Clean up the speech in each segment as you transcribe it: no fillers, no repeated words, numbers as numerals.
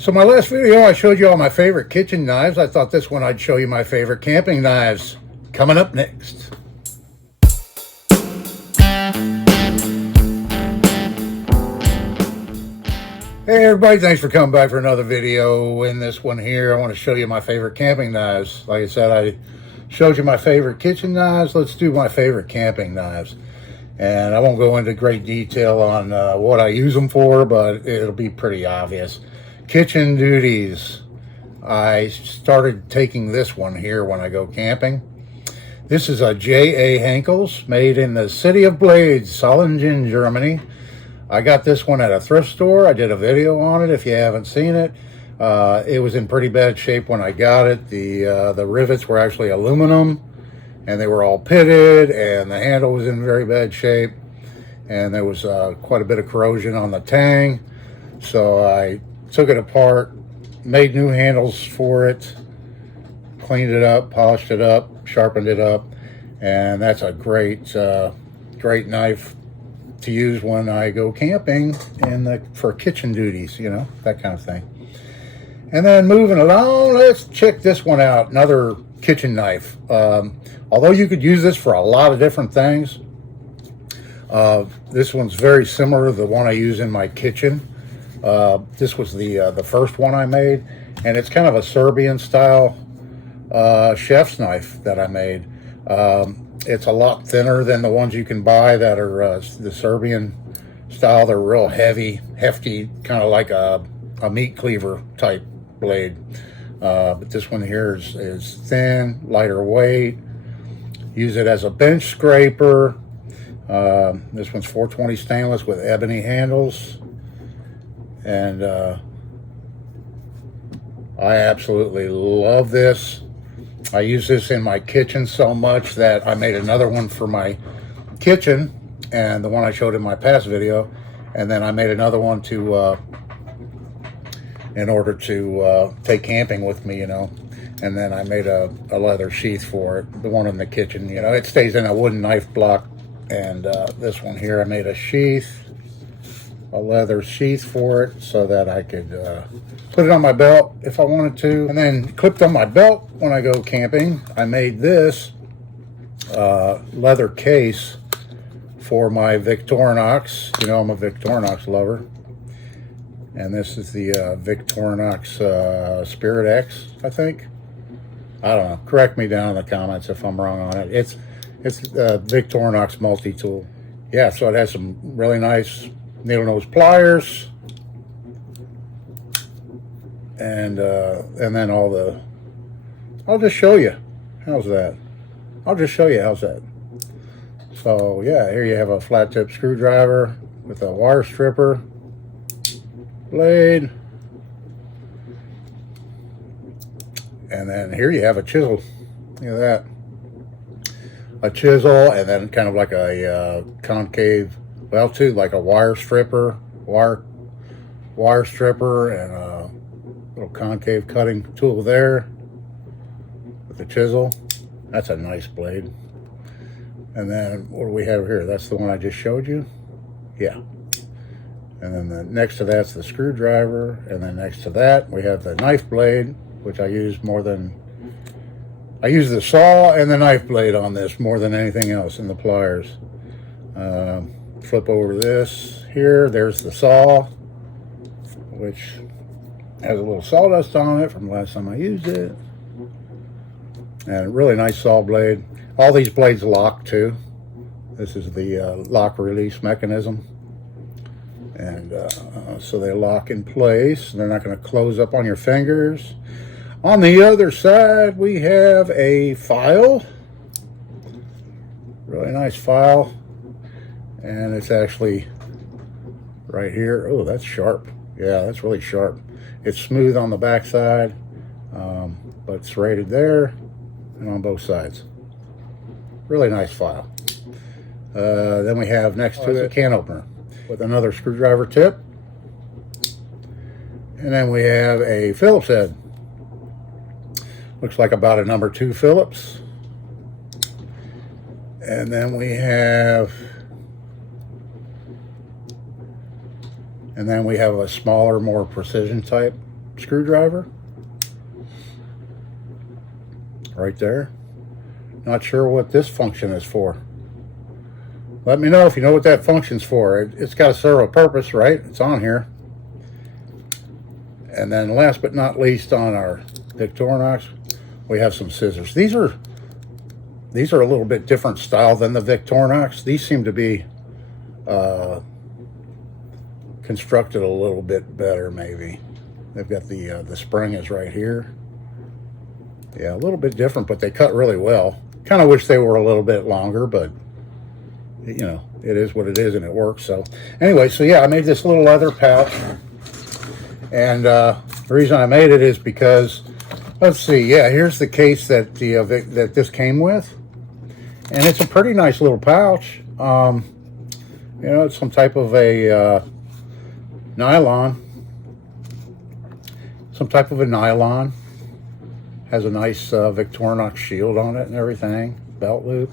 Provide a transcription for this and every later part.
So my last video, I showed you all my favorite kitchen knives. I thought this one I'd show you my favorite camping knives. Coming up next. Hey everybody, thanks for coming by for another video. In this one here, I want to show you my favorite camping knives. Like I said, I showed you my favorite kitchen knives. Let's do my favorite camping knives. And I won't go into great detail on what I use them for, but it'll be pretty obvious. Kitchen duties. I started taking this one here when I go camping. This is a J.A. Henkel's, made in the city of Blades, Solingen, Germany. I got this one at a thrift store. I did a video on it if you haven't seen it. It was in pretty bad shape when I got it. The rivets were actually aluminum, and they were all pitted, and the handle was in very bad shape, and there was quite a bit of corrosion on the tang. So I took it apart, made new handles for it, cleaned it up, polished it up, sharpened it up, and that's a great knife to use when I go camping and for kitchen duties, you know, that kind of thing. And then moving along, let's check this one out. Another kitchen knife. Although you could use this for a lot of different things, this one's very similar to the one I use in my kitchen. This was the first one I made, and it's kind of a Serbian-style chef's knife that I made. It's a lot thinner than the ones you can buy that are the Serbian style. They're real heavy, hefty, kind of like a meat cleaver type blade. But this one here is thin, lighter weight. Use it as a bench scraper. This one's 420 stainless with ebony handles. And I absolutely love this. I use this in my kitchen so much that I made another one for my kitchen, and the one I showed in my past video, and then I made another one to in order to take camping with me, you know. And then I made a leather sheath for it, the one in the kitchen. You know, it stays in a wooden knife block. And this one here, I made a sheath, a leather sheath for it, so that I could put it on my belt if I wanted to. And then clipped on my belt when I go camping, I made this leather case for my Victorinox. You know, I'm a Victorinox lover. And this is the Victorinox Spirit X, I think. I don't know. Correct me down in the comments if I'm wrong on it. It's Victorinox multi-tool. Yeah, so it has some really nice needle nose pliers, and then all the. I'll just show you. How's that? I'll just show you. How's that? So yeah, here you have a flat tip screwdriver with a wire stripper blade, and then here you have a chisel. Look at that. A chisel, and then kind of like a concave, well, too, like a wire stripper, and a little concave cutting tool there with the chisel. That's a nice blade. And then what do we have here? That's the one I just showed you. Yeah. And then next to that's the screwdriver, and then next to that we have the knife blade, which I use I use the saw and the knife blade on this more than anything else, and the pliers. Flip over this here. There's the saw, which has a little sawdust on it from the last time I used it. And a really nice saw blade. All these blades lock too. This is the lock release mechanism. And so they lock in place. They're not going to close up on your fingers. On the other side, we have a file. Really nice file. And it's actually right here. Oh, that's sharp. Yeah, that's really sharp. It's smooth on the back side, but it's rated there and on both sides. Really nice file. Then we have next to it a can opener with another screwdriver tip. And then we have a Phillips head. Looks like about a number 2 Phillips. And then we have a smaller, more precision type screwdriver. Right there. Not sure what this function is for. Let me know if you know what that function's for. It's got to serve a purpose, right? It's on here. And then last but not least, on our Victorinox, we have some scissors. These are a little bit different style than the Victorinox. These seem to be constructed a little bit better, maybe. They've got the spring is right here. Yeah, a little bit different, but they cut really well. Kind of wish they were a little bit longer, but you know, it is what it is, and it works. So anyway, so yeah, I made this little leather pouch, and the reason I made it is because, let's see, yeah, here's the case that that this came with, and it's a pretty nice little pouch. You know, it's some type of a nylon, has a nice Victorinox shield on it and everything, belt loop.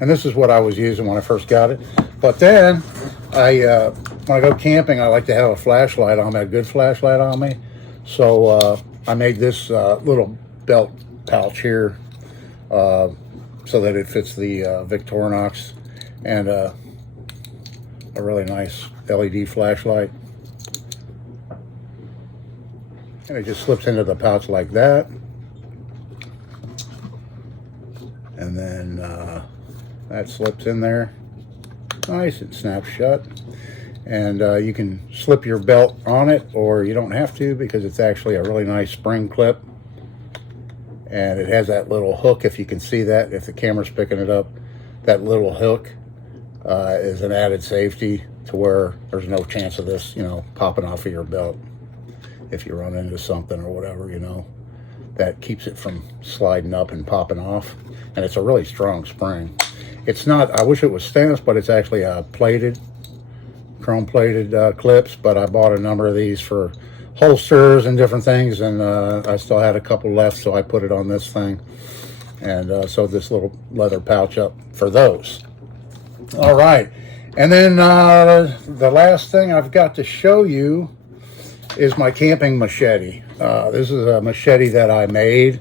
And this is what I was using when I first got it. But then, when I go camping, I like to have a flashlight on me, a good flashlight on me. So I made this little belt pouch here so that it fits the Victorinox, and a really nice LED flashlight. And it just slips into the pouch like that. And then that slips in there nice, it snaps shut, and you can slip your belt on it, or you don't have to, because it's actually a really nice spring clip, and it has that little hook, if you can see that, if the camera's picking it up. That little hook is an added safety to where there's no chance of this, you know, popping off of your belt if you run into something or whatever, you know. That keeps it from sliding up and popping off. And it's a really strong spring. It's not, I wish it was stainless, but it's actually plated, chrome plated clips. But I bought a number of these for holsters and different things, and I still had a couple left, so I put it on this thing, and sewed this little leather pouch up for those. All right, and then the last thing I've got to show you is my camping machete. This is a machete that I made,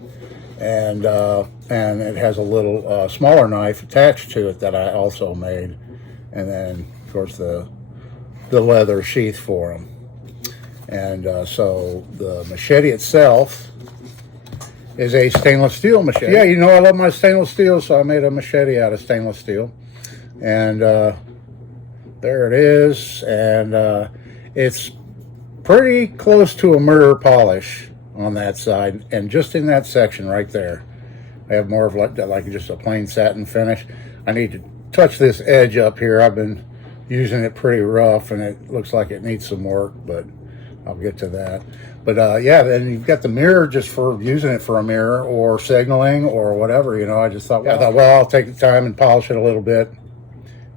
and it has a little smaller knife attached to it that I also made, and then of course the leather sheath for them. And so the machete itself is a stainless steel machete. Yeah, you know I love my stainless steel, so I made a machete out of stainless steel. And there it is, and it's pretty close to a mirror polish on that side, and just in that section right there I have more of like just a plain satin finish. I need to touch this edge up here. I've been using it pretty rough, and it looks like it needs some work, but I'll get to that. But yeah, then you've got the mirror just for using it for a mirror or signaling or whatever, you know. I just thought, well, I'll take the time and polish it a little bit,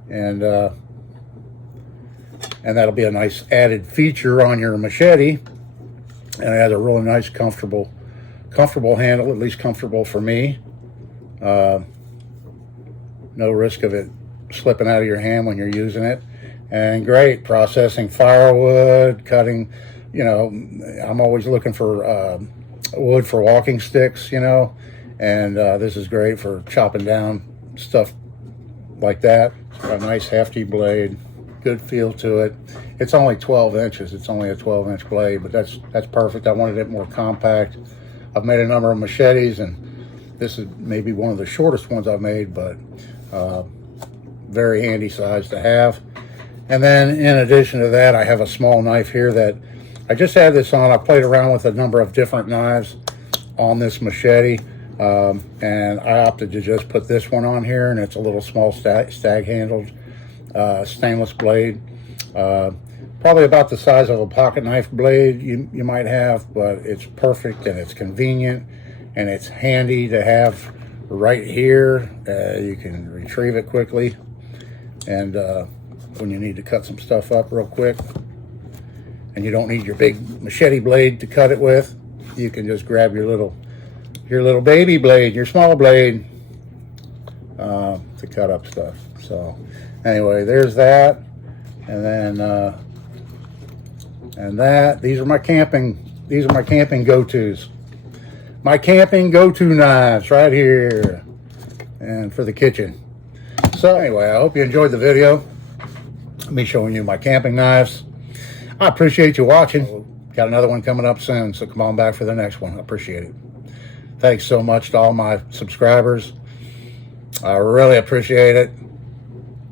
and that'll be a nice added feature on your machete. And it has a really nice, comfortable handle, at least comfortable for me. No risk of it slipping out of your hand when you're using it. And great processing firewood, cutting, you know, I'm always looking for wood for walking sticks, you know, and this is great for chopping down stuff like that. It's got a nice hefty blade, good feel to it. It's only 12 inches. It's only a 12-inch blade, but that's perfect. I wanted it more compact. I've made a number of machetes, and this is maybe one of the shortest ones I've made, but very handy size to have. And then in addition to that, I have a small knife here that I just had this on. I played around with a number of different knives on this machete, and I opted to just put this one on here, and it's a little small stag handled stainless blade, probably about the size of a pocket knife blade you might have, but it's perfect, and it's convenient, and it's handy to have right here. You can retrieve it quickly, and when you need to cut some stuff up real quick, and you don't need your big machete blade to cut it with, you can just grab your little baby blade, your small blade, to cut up stuff. So anyway, there's that, and then and that. These are my camping These are my camping go-tos. My camping go-to knives right here. And for the kitchen. So anyway, I hope you enjoyed the video. Me showing you my camping knives. I appreciate you watching. Got another one coming up soon, so come on back for the next one. I appreciate it. Thanks so much to all my subscribers. I really appreciate it.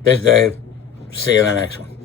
This is Dave. See you in the next one.